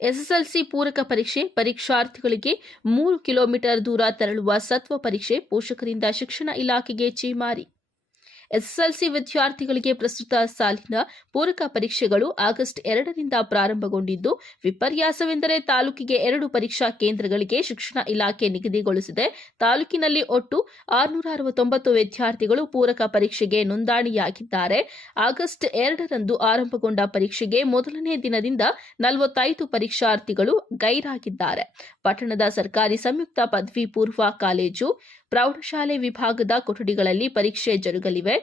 SSLC ಪೂರಕ ಪರೀಕ್ಷೆ ಪರೀಕ್ಷಾರ್ಥಿಗಳಿಗೆ ಮೂರು ಕಿಲೋಮೀಟರ್ ದೂರ ತೆರಳುವ ಸತ್ವ ಪರೀಕ್ಷೆ ಪೋಷಕರಿಂದ ಶಿಕ್ಷಣ ಇಲಾಖೆಗೆ ಚೀಮಾರಿ ಎಸ್ಎಸ್ಎಲ್ಸಿ ವಿದ್ಯಾರ್ಥಿಗಳಿಗೆ ಪ್ರಸ್ತುತ ಸಾಲಿನ ಪೂರಕ ಪರೀಕ್ಷೆಗಳು ಆಗಸ್ಟ್ ಎರಡರಿಂದ ಪ್ರಾರಂಭಗೊಂಡಿದ್ದು, ವಿಪರ್ಯಾಸವೆಂದರೆ ತಾಲೂಕಿಗೆ ಎರಡು ಪರೀಕ್ಷಾ ಕೇಂದ್ರಗಳಿಗೆ ಶಿಕ್ಷಣ ಇಲಾಖೆ ನಿಗದಿಗೊಳಿಸಿದೆ. ತಾಲೂಕಿನಲ್ಲಿ ಒಟ್ಟು ಆರುನೂರ ಅರವತ್ತೊಂಬತ್ತು ವಿದ್ಯಾರ್ಥಿಗಳು ಪೂರಕ ಪರೀಕ್ಷೆಗೆ ನೋಂದಣಿಯಾಗಿದ್ದಾರೆ. ಆಗಸ್ಟ್ ಎರಡರಂದು ಆರಂಭಗೊಂಡ ಪರೀಕ್ಷೆಗೆ ಮೊದಲನೇ ದಿನದಿಂದ ನಲವತ್ತೈದು ಪರೀಕ್ಷಾರ್ಥಿಗಳು ಗೈರಾಗಿದ್ದಾರೆ. ಪಟ್ಟಣದ ಸರ್ಕಾರಿ ಸಂಯುಕ್ತ ಪದವಿ ಪೂರ್ವ ಕಾಲೇಜು ಪ್ರೌಢಶಾಲೆ ವಿಭಾಗದ ಕೊಠಡಿಗಳಲ್ಲಿ ಪರೀಕ್ಷೆ ಜರುಗಲಿವೆ.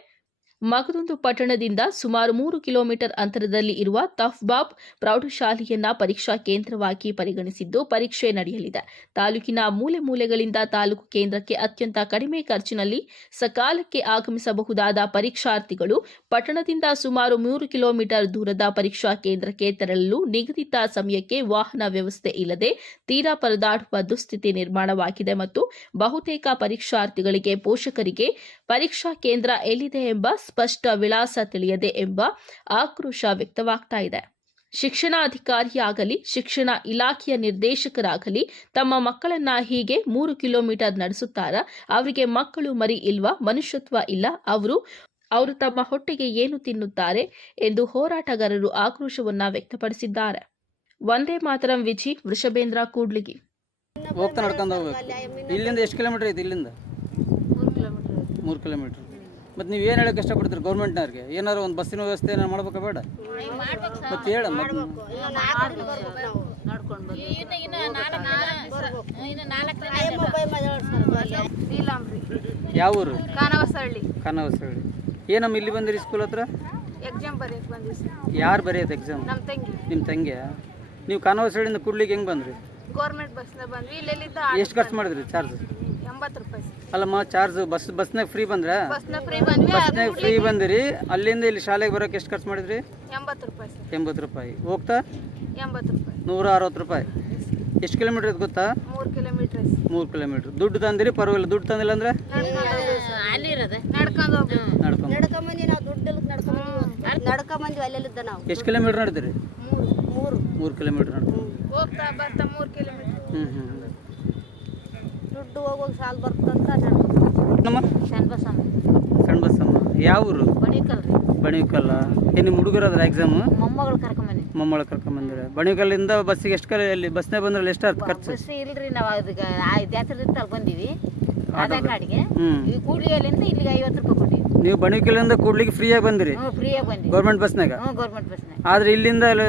ಮಗದೊಂದು ಪಟ್ಟಣದಿಂದ ಸುಮಾರು ಮೂರು ಕಿಲೋಮೀಟರ್ ಅಂತರದಲ್ಲಿ ಇರುವ ತಫ್ಬಾಬ್ ಪ್ರೌಢಶಾಲೆಯನ್ನ ಪರೀಕ್ಷಾ ಕೇಂದ್ರವಾಗಿ ಪರಿಗಣಿಸಿದ್ದು ಪರೀಕ್ಷೆ ನಡೆಯಲಿದೆ. ತಾಲೂಕಿನ ಮೂಲೆ ಮೂಲೆಗಳಿಂದ ತಾಲೂಕು ಕೇಂದ್ರಕ್ಕೆ ಅತ್ಯಂತ ಕಡಿಮೆ ಖರ್ಚಿನಲ್ಲಿ ಸಕಾಲಕ್ಕೆ ಆಗಮಿಸಬಹುದಾದ ಪರೀಕ್ಷಾರ್ಥಿಗಳು ಪಟ್ಟಣದಿಂದ ಸುಮಾರು ಮೂರು ಕಿಲೋಮೀಟರ್ ದೂರದ ಪರೀಕ್ಷಾ ಕೇಂದ್ರಕ್ಕೆ ತೆರಳಲು ನಿಗದಿತ ಸಮಯಕ್ಕೆ ವಾಹನ ವ್ಯವಸ್ಥೆ ಇಲ್ಲದೆ ತೀರಾ ಪರದಾಡುವ ದುಸ್ಥಿತಿ ನಿರ್ಮಾಣವಾಗಿದೆ ಮತ್ತು ಬಹುತೇಕ ಪರೀಕ್ಷಾರ್ಥಿಗಳಿಗೆ ಪೋಷಕರಿಗೆ ಪರೀಕ್ಷಾ ಕೇಂದ್ರ ಎಲ್ಲಿದೆ ಎಂಬ ಸ್ಪಷ್ಟ ವಿಳಾಸ ತಿಳಿಯದೆ ಎಂಬ ಆಕ್ರೋಶ ವ್ಯಕ್ತವಾಗ್ತಾ ಇದೆ. ಶಿಕ್ಷಣಾಧಿಕಾರಿಯಾಗಲಿ, ಶಿಕ್ಷಣ ಇಲಾಖೆಯ ನಿರ್ದೇಶಕರಾಗಲಿ, ತಮ್ಮ ಮಕ್ಕಳನ್ನ ಹೀಗೆ ಮೂರು ಕಿಲೋಮೀಟರ್ ನಡೆಸುತ್ತಾರ? ಅವರಿಗೆ ಮಕ್ಕಳು ಮರಿ ಇಲ್ವಾ? ಮನುಷ್ಯತ್ವ ಇಲ್ಲ? ಅವರು ಅವರು ತಮ್ಮ ಹೊಟ್ಟೆಗೆ ಏನು ತಿನ್ನುತ್ತಾರೆ? ಎಂದು ಹೋರಾಟಗಾರರು ಆಕ್ರೋಶವನ್ನ ವ್ಯಕ್ತಪಡಿಸಿದ್ದಾರೆ. ಒಂದೇ ಮಾತರಂ ವಿಜಿ, ವೃಷಭೇಂದ್ರ ಕೂಡ್ಲಿಗಿ. ಹೋಗ್ತಾ ನಡ್ಕೊಂಡು ಹೋಗ್ಬೇಕು. ಇಲ್ಲಿಂದ ಎಷ್ಟು ಕಿಲೋಮೀಟರ್ ಐತಿ ಇಲ್ಲಿಂದ? ಮೂರು ಕಿಲೋಮೀಟರ್. ಮತ್ತು ನೀವು ಏನು ಹೇಳಕ್ಕೆ ಇಷ್ಟಪಡ್ತೀರಿ ಗೌರ್ಮೆಂಟ್ನವ್ರಿಗೆ? ಏನಾರು ಒಂದು ಬಸ್ಸಿನ ವ್ಯವಸ್ಥೆ ಏನಾರು ಮಾಡ್ಬೇಕಾ ಬೇಡ? ಮತ್ತೆ ಹೇಳ ಮತ್ತೆ ಯಾವ ಊರು? ಕಾನವಸಹಳ್ಳಿ ಕಾನವಸಹಳ್ಳಿ ಏನಮ್ಮ ಇಲ್ಲಿ ಬಂದಿರಿ ಸ್ಕೂಲ್ ಹತ್ರ? ಎಕ್ಸಾಮ್ ಬರೆಯಕ್ಕೆ ಸರ್. ಯಾರು ಬರೆಯೋದು ಎಕ್ಸಾಮ್ ನಮ್ಮ ತಂಗಿ. ನಿಮ್ಮ ತಂಗಿಯ? ನೀವು ಕಾನವಸಹಳ್ಳಿಯಿಂದ ಕೂಡ್ಲಿಕ್ಕೆ ಹೆಂಗೆ ಬಂದ್ರಿ? ಗೌರ್ಮೆಂಟ್ ಬಸ್ನ ಬಂದ್ವಿ. ಇಲ್ಲೆಲ್ಲಿದ್ದ ಎಷ್ಟು ಖರ್ಚು ಮಾಡಿದ್ರಿ ಚಾರ್ಜ್ ಎಂಬತ್ತು ರೂಪಾಯಿ ಅಲ್ಲಮ್ಮ ಚಾರ್ಜ್ ಬಸ್ ಬಸ್ನಾಗ ಫ್ರೀ ಬಂದ್ರೆ? ಬಸ್ನ ಫ್ರೀ ಬಂದ್ವಿ ಬಸ್ನಾಗ ಫ್ರೀ ಬಂದಿರಿ. ಅಲ್ಲಿಂದ ಇಲ್ಲಿ ಶಾಲೆಗೆ ಬರೋಕೆ ಎಷ್ಟು ಖರ್ಚು ಮಾಡಿದ್ರಿ? ಎಂಬತ್ತು ರೂಪಾಯಿ ಸರ್. ಎಂಬತ್ತು ರೂಪಾಯಿ. ಹೋಗ್ತಾ? ಎಂಬತ್ತು ರೂಪಾಯಿ. ನೂರ ಅರವತ್ತು ರೂಪಾಯಿ. ಎಷ್ಟು ಕಿಲೋಮೀಟರ್ ಇದು ಗೊತ್ತಾ? ಮೂರು ಕಿಲೋಮೀಟರ್ ಮೂರು ಕಿಲೋಮೀಟ್ರ್. ದುಡ್ಡು ತಂದಿರಿ ಪರವಾಗಿಲ್ಲ. ದುಡ್ಡು ತಂದಿಲ್ಲ ಅಂದ್ರೆ? ಎಷ್ಟು ಕಿಲೋಮೀಟರ್ ನಡೆದಿರಿ? ಮೂರು ಕಿಲೋಮೀಟ್ರ್ ನಡ್ಕೊಂಡು ಹೋಗ್ತಾ ಬರ್ತಾ ಮೂರು ಕಿಲೋಮೀಟರ್. ಹ್ಞೂ ಹ್ಞೂ ದುಡ್ಡು ಹೋಗೋಗಿ ಸಾಲ ಬರ್ತಂತ ನಮ್ಮ ಸಣ್ಣ ಬಸ್ಸಮ್ಮ ಯಾವ ಊರು ಬಣಿಕಲ್. ಬಣಿಕಲ್ಲ. ಏನು ನಿಮ್ಮ ಹುಡುಗರು ಅದ್ರ ಎಕ್ಸಾಮು ಮೊಮ್ಮಗಳು ಕರ್ಕೊಂಬನಿ ಮೊಮ್ಮಳ ಕರ್ಕೊಂಬಂದಿರ. ಬಣಿಕಲ್ಲಿಂದ ಬಸ್ಸಿಗೆ ಎಷ್ಟು ಕಲೆ ಅಲ್ಲಿ ಬಸ್ನೇ ಬಂದ್ರಲ್ಲಿ ಎಷ್ಟು ಆಯ್ತು ಖರ್ಚು? ಬಸ್ ಇಲ್ರಿ ನಾವು ಅದಕ್ಕೆ ಆ ಜಾತ್ರೆ ಅಲ್ಲಿ ಬಂದೀವಿ. ಆಧಾರ್ ಕಾರ್ಡ್ಗೆ. ಈ ಅಲ್ಲಿಂದ ಇಲ್ಲಿಗೆ ಐವತ್ತು ರೂಪಾಯಿ ಕೊಟ್ಟಿವಿ. ನೀವು ಬಣಿಕಲ್ಲಿಂದ ಕೂಡ್ಲಿಕ್ಕೆ ಫ್ರೀಯಾಗಿ ಬಂದಿರಿ? ಹ್ಞೂ ಫ್ರೀಯಾಗಿ ಬಂದ್ವಿ. ಗೌರ್ಮೆಂಟ್ ಬಸ್ನಾಗ ಹ್ಞೂ ಗೌರ್ಮೆಂಟ್ ಬಸ್ನಾಗ ಆದ್ರೆ ಇಲ್ಲಿಂದ ಇಲ್ಲಿ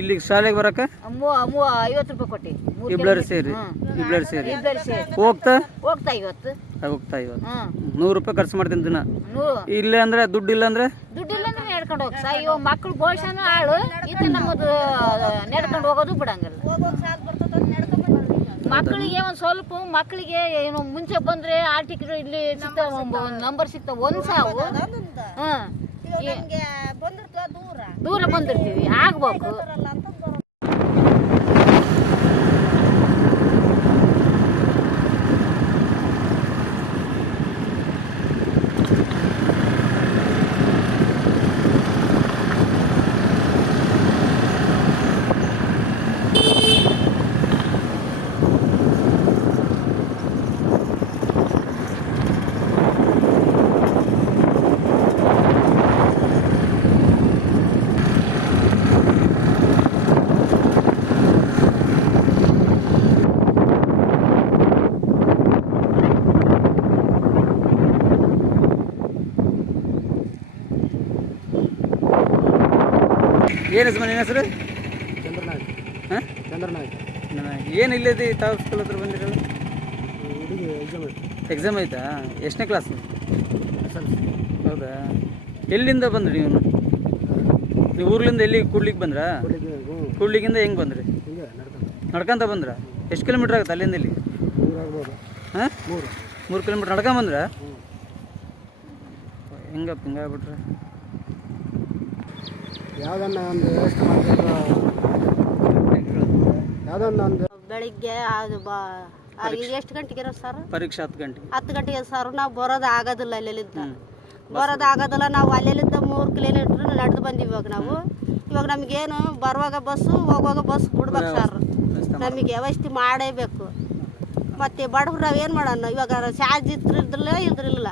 ಇಲ್ಲಿಗೆ ಶಾಲೆಗೆ ಬರಕ ಮೂ ಮೂ ಐವತ್ತು ರೂಪಾಯಿ ಕೊಟ್ಟಿ. ಮೂರು ಇಬ್ಳರು ಸೇರಿ? ಇಬ್ಳರು ಸೇರಿ? ಇಬ್ಬರು ಸೇರಿ. ಹೋಗ್ತಾ? ಹೋಗ್ತಾ ಇವತ್ತು ಹೋಗ್ತಾ ಇವತ್ತು ಹ್ಞೂ. ನೂರು ರೂಪಾಯಿ ಖರ್ಚು ಮಾಡ್ತೀನಿ ದಿನ. ನೂ ಇಲ್ಲೇ ಅಂದ್ರೆ ದುಡ್ಡು ಇಲ್ಲ ಅಂದ್ರೆ? ಮಕ್ಕಳು ನಡ್ಕೊಂಡು ಮಕ್ಳು ಆಳು. ಇದು ನಮ್ಮದು ನಡ್ಕೊಂಡು ಹೋಗೋದು ಬಿಡಂಗಿಲ್ಲ ಹೋಗೋಗಿ ಸಾಲ ಬರ್ತದ ನಡ್ಕೊಂಬಂದಿ ಮಕ್ಕಳಿಗೆ ಒಂದು ಸ್ವಲ್ಪ ಮಕ್ಕಳಿಗೆ ಏನು ಮುಂಚೆ ಬಂದ್ರೆ ಆರ್ಟಿಕಲ್ ಟಿಕೆಟ್ ಇಲ್ಲಿ ಸಿಗ್ತಾವ ನಂಬರ್ ಸಿಗ್ತಾವ. ಒಂದ್ ಸಾವು. ದೂರ. ದೂರ ಬಂದಿರ್ತೀವಿ ಆಗ್ಬೇಕು. ಅಂತ ಬರೋದು. ಏನು ಹೆಸರು? ಚಂದ್ರನಾಯ್ಕ. ಹಾಂ? ಚಂದ್ರನಾಯ್ಕ. ಏನು ಇಲ್ಲದೆ ತಾವು ಸ್ಕೂಲ್ ಹತ್ರ ಬಂದಿರಲ್ಲ ಹುಡುಗಿ ಎಕ್ಸಾಮ್ ಐತೆ ಎಕ್ಸಾಮ್ ಆಯ್ತಾ? ಎಷ್ಟನೇ ಕ್ಲಾಸ್ ಹೌದಾ? ಎಲ್ಲಿಂದ ಬಂದ್ರಿ ನೀವು? ನೀವು ಊರ್ಲಿಂದ ಎಲ್ಲಿ ಕೂಡ್ಲಿಕ್ಕೆ ಬಂದ್ರಾ? ಕೂಡ್ಲಿಕ್ಕಿಂದ ಹೆಂಗೆ. ಬಂದ್ರಿ? ನಡ್ಕೊಂತ ಬಂದ್ರ? ಎಷ್ಟು ಕಿಲೋಮೀಟ್ರ್ ಆಗುತ್ತೆ ಅಲ್ಲಿಂದ ಇಲ್ಲಿ? ಹಾಂ? ಮೂರು. ಮೂರು ಕಿಲೋಮೀಟ್ರ್ ನಡ್ಕೊಂಡ್ ಬಂದ್ರ? ಹ್ಞೂ ಹೆಂಗಪ್ಪ ಹಿಂಗಾಗ್ಬಿಟ್ರೆ? ಯಾವುದನ್ನ ಒಂದು ವ್ಯವಸ್ಥೆ ಮಾಡಿದ್ರೆ ಯಾವುದನ್ನ ಒಂದು ಬೆಳಿಗ್ಗೆ ಅದು ಬಾ ಆ, ಈಗ ಎಷ್ಟು ಗಂಟೆಗೆ ಇರೋ ಸರ್? ಪರೀಕ್ಷೆ ಹತ್ತು ಗಂಟೆಗೆ. ಹತ್ತು ಗಂಟೆಗೆ ಸರ್. ನಾವು ಬರೋದು ಆಗೋದಿಲ್ಲ ಅಲ್ಲೆಲ್ಲಿದ್ದ ಬರೋದು ಆಗೋದಿಲ್ಲ. ನಾವು ಅಲ್ಲೆಲ್ಲಿದ್ದ ಮೂರು ಕಿಲೋಮೀಟ್ರ್ ನಡೆದು ಬಂದಿವಿ ಇವಾಗ ನಾವು. ಇವಾಗ ನಮಗೇನು ಬರುವಾಗ ಬಸ್ಸು ಹೋಗುವಾಗ ಬಸ್ ಬಿಡ್ಬೇಕು ಸರ್. ನಮಗೆ ವ್ಯವಸ್ಥೆ ಮಾಡೇಬೇಕು ಮತ್ತು ಬಡವ್ರು ನಾವು ಏನು ಮಾಡೋಣ? ಇವಾಗ ಚಾರ್ಜ್ ಇದ್ರಿದ್ರಲ್ಲ ಇಲ್ದ್ರಿಲ್ಲ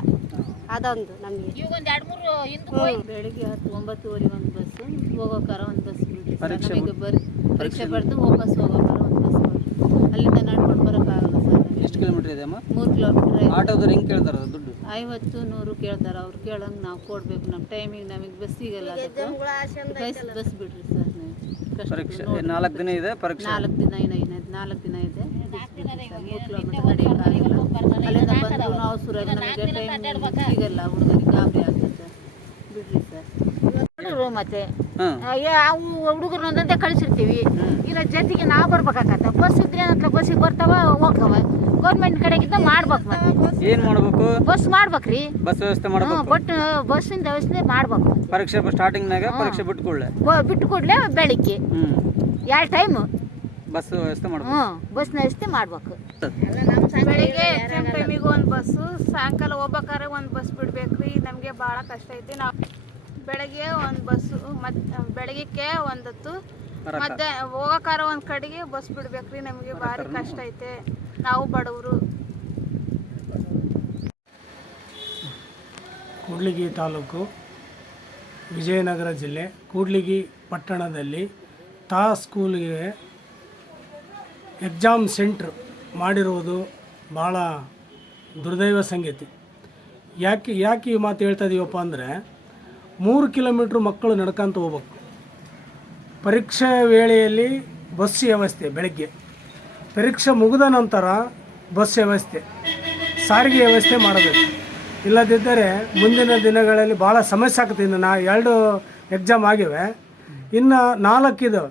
ಅದೊಂದು ನಮಗೆ. ಈಗ ಒಂದು ಎರಡು ಮೂರು ಹಿಂದೆ ಬೆಳಿಗ್ಗೆ ಹತ್ತು ಒಂಬತ್ತುವರೆ ಒಂದು ಬಸ್ ಹೋಗೋಕಾರ ಒಂದು ಬಸ್ ಬಿಡಿ ಪರೀಕ್ಷೆ ಬರೀ ಪರೀಕ್ಷೆ ಬರೆದು ವಾಪಸ್ ಹೋಗೋಕಾರ ಒಂದು ಬಸ್ ಕೊಡ್ರಿ. ಅಲ್ಲಿಂದ ನಡ್ಕೊಂಡು ಬರೋಕ್ಕಾಗಲ್ಲ ಸರ್. ಎಷ್ಟು ಕಿಲೋಮೀಟ್ರ್ ಇದೆ ಅಮ್ಮ? ಮೂರು ಕಿಲೋಮೀಟ್ರ್ ಆಟೋದವ್ರು ಹೆಂಗೆ ಕೇಳ್ತಾರೆ ದುಡ್ಡು? ಐವತ್ತು ನೂರು ಕೇಳ್ತಾರೆ. ಅವ್ರು ಕೇಳಂಗೆ ನಾವು ಕೊಡಬೇಕು. ನಮ್ಮ ಟೈಮಿಗೆ ನಮಗೆ ಬಸ್ ಸಿಗಲ್ಲ ಬಸ್ ಬಸ್ ಬಿಡ್ರಿ ಸರ್ ನೀವು. ಪರೀಕ್ಷೆ ನಾಲ್ಕು ದಿನ ಇದೆ ಪರೀಕ್ಷೆ? ನಾಲ್ಕು ದಿನ ಏನೋ ಏನಾಯ್ತು ನಾಲ್ಕು ದಿನ ಇದೆ. ಮೂರು ಕಿಲೋಮೀಟರ್ ನಡೆಯೋಕ್ಕಾಗಿಲ್ಲ ಬಂದು ನಾವು ಸುರಾಗಿ ನಮಗೆ ಟೈಮ್ ಸಿಗಲ್ಲ ಹುಡುಗರಿಗೆ ಗಾಬರಿ ಆಗ್ತದೆ. ಬಿಡ್ರಿ ಸರ್. ಮತ್ತೆ. ಅವು ಹುಡುಗರು ಒಂದಂತೆ ಕಳಿಸಿರ್ತೀವಿ. ಇಲ್ಲ ಜೊತೆಗೆ ನಾವು ಬರ್ಬೇಕಾಗತ್ತ. ಬಸ್ ಇದ್ರೆ ಏನಂತ ಬಸ್ಸಿಗೆ ಬರ್ತಾವ ಹೋಗ್ತಾವ. ಗೌರ್ಮೆಂಟ್ ಕಡೆಗಿಂದ ಮಾಡ್ಬೇಕು ಮತ್ತೆ. ಏನು ಮಾಡಬೇಕು? ಬಸ್ ಮಾಡ್ಬೇಕ್ರಿ. ಬಸ್ ವ್ಯವಸ್ಥೆ ಮಾಡ್ಬೇಕು. ಬಟ್ ಬಸ್ಸಿನ ವ್ಯವಸ್ಥೆ ಮಾಡ್ಬೇಕು ಪರೀಕ್ಷೆ ಸ್ಟಾರ್ಟಿಂಗ್ನಾಗ ಪರೀಕ್ಷೆ ಬಿಟ್ಟು ಕೂಡಲೇ ಬಿಟ್ಟು ಕೂಡಲೇ ಬೆಳಿಗ್ಗೆ. ಯಾವ ಎರಡು ಟೈಮು ಬಸ್ ವ್ಯವಸ್ಥೆ ಮಾಡ್ಬೇಕು. ಬಸ್ ಬಸ್ನ ವ್ಯವಸ್ಥೆ ಮಾಡ್ಬೇಕು ಬೆಳಿಗ್ಗೆ ಎಕ್ಸಾಮ್ ಟೈಮಿಗೆ ಒಂದು ಬಸ್ಸು ಸಾಯಂಕಾಲ ಹೋಗ್ಬೇಕಾದ್ರೆ ಒಂದು ಬಸ್ ಬಿಡ್ಬೇಕ್ರಿ. ನಮಗೆ ಭಾಳ ಕಷ್ಟ ಐತಿ. ನಾವು ಬೆಳಗ್ಗೆ ಒಂದು ಬಸ್ಸು ಮತ್ತು ಬೆಳಗ್ಗೆ ಒಂದತ್ತು ಮತ್ತೆ ಹೋಗೋಕಾರ ಒಂದು ಕಡೆಗೆ ಬಸ್ ಬಿಡ್ಬೇಕ್ರಿ. ನಮಗೆ ಭಾರಿ ಕಷ್ಟ ಐತೆ. ನಾವು ಬಡವರು. ಕೂಡ್ಲಿಗಿ ತಾಲೂಕು ವಿಜಯನಗರ ಜಿಲ್ಲೆ ಕೂಡ್ಲಿಗಿ ಪಟ್ಟಣದಲ್ಲಿ ತಾ ಸ್ಕೂಲ್ಗೆ ಎಕ್ಸಾಮ್ ಸೆಂಟ್ರ್ ಮಾಡಿರುವುದು ಭಾಳ ದುರ್ದೈವ ಸಂಗತಿ. ಯಾಕೆ ಯಾಕೆ ಈ ಮಾತು ಹೇಳ್ತಾ ಇದೀವಪ್ಪ ಅಂದರೆ, ಮೂರು ಕಿಲೋಮೀಟ್ರ್ ಮಕ್ಕಳು ನಡ್ಕೊಂತ ಹೋಗ್ಬೇಕು. ಪರೀಕ್ಷೆ ವೇಳೆಯಲ್ಲಿ ಬಸ್ ವ್ಯವಸ್ಥೆ ಬೆಳಗ್ಗೆ. ಪರೀಕ್ಷೆ ಮುಗಿದ ನಂತರ ಬಸ್ ವ್ಯವಸ್ಥೆ. ಸಾರಿಗೆ ವ್ಯವಸ್ಥೆ ಮಾಡಬೇಕು. ಇಲ್ಲದಿದ್ದರೆ ಮುಂದಿನ ದಿನಗಳಲ್ಲಿ ಭಾಳ ಸಮಸ್ಯೆ ಆಗ್ತದೆ. ಇನ್ನು ನಾ, ಎರಡು ಎಕ್ಸಾಮ್ ಆಗಿವೆ. ಇನ್ನು ನಾಲ್ಕಿದ್ದಾವೆ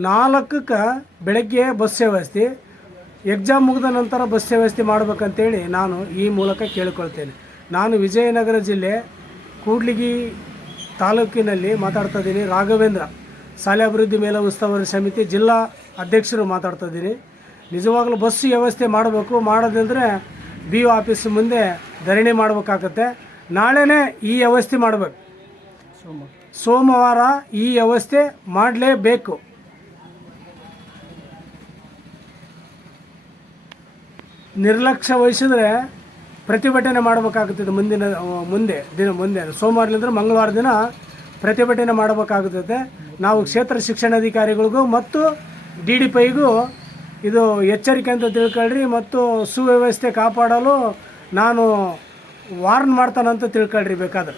ನಾಲ್ಕಕ್ಕೆ ಬೆಳಗ್ಗೆ ಬಸ್ ವ್ಯವಸ್ಥೆ ಎಕ್ಸಾಮ್ ಮುಗಿದ ನಂತರ ಬಸ್ ವ್ಯವಸ್ಥೆ ಮಾಡಬೇಕಂತೇಳಿ ನಾನು ಈ ಮೂಲಕ ಕೇಳಿಕೊಳ್ತೇನೆ. ನಾನು ವಿಜಯನಗರ ಜಿಲ್ಲೆ ಕೂಡ್ಲಿಗಿ ತಾಲೂಕಿನಲ್ಲಿ ಮಾತಾಡ್ತಾ ಇದ್ದೀನಿ. ರಾಘವೇಂದ್ರ ಶಾಲೆ ಅಭಿವೃದ್ಧಿ ಮೇಲ ಉಸ್ತುವಾರಿ ಸಮಿತಿ ಜಿಲ್ಲಾ ಅಧ್ಯಕ್ಷರು ಮಾತಾಡ್ತಾ ಇದ್ದೀನಿ. ನಿಜವಾಗ್ಲೂ ಬಸ್ ವ್ಯವಸ್ಥೆ ಮಾಡಬೇಕು ಮಾಡೋದಿಲ್ಲದ್ರೆ ಬಿ ಒ ಆಫೀಸ್ ಮುಂದೆ ಧರಣಿ ಮಾಡಬೇಕಾಗತ್ತೆ. ನಾಳೆನೇ ಈ ವ್ಯವಸ್ಥೆ ಮಾಡಬೇಕು. ಸೋಮವಾರ ಈ ವ್ಯವಸ್ಥೆ ಮಾಡಲೇಬೇಕು. ನಿರ್ಲಕ್ಷ್ಯ ವಹಿಸಿದ್ರೆ ಪ್ರತಿಭಟನೆ ಮಾಡಬೇಕಾಗುತ್ತದೆ ಮುಂದಿನ ಮುಂದೆ, ದಿನ ಮುಂದೆ. ಸೋಮವಾರದಿಂದ ಮಂಗಳವಾರ ದಿನ ಪ್ರತಿಭಟನೆ ಮಾಡಬೇಕಾಗುತ್ತದೆ. ನಾವು ಕ್ಷೇತ್ರ ಶಿಕ್ಷಣಾಧಿಕಾರಿಗಳಿಗೂ ಮತ್ತು ಡಿ ಡಿ ಪೈಗೂ ಇದು ಎಚ್ಚರಿಕೆ ಅಂತ ತಿಳ್ಕೊಳ್ರಿ ಮತ್ತು ಸುವ್ಯವಸ್ಥೆ ಕಾಪಾಡಲು ನಾನು ವಾರ್ನ್ ಮಾಡ್ತಾನಂತ ತಿಳ್ಕೊಳ್ರಿ ಬೇಕಾದ್ರೆ.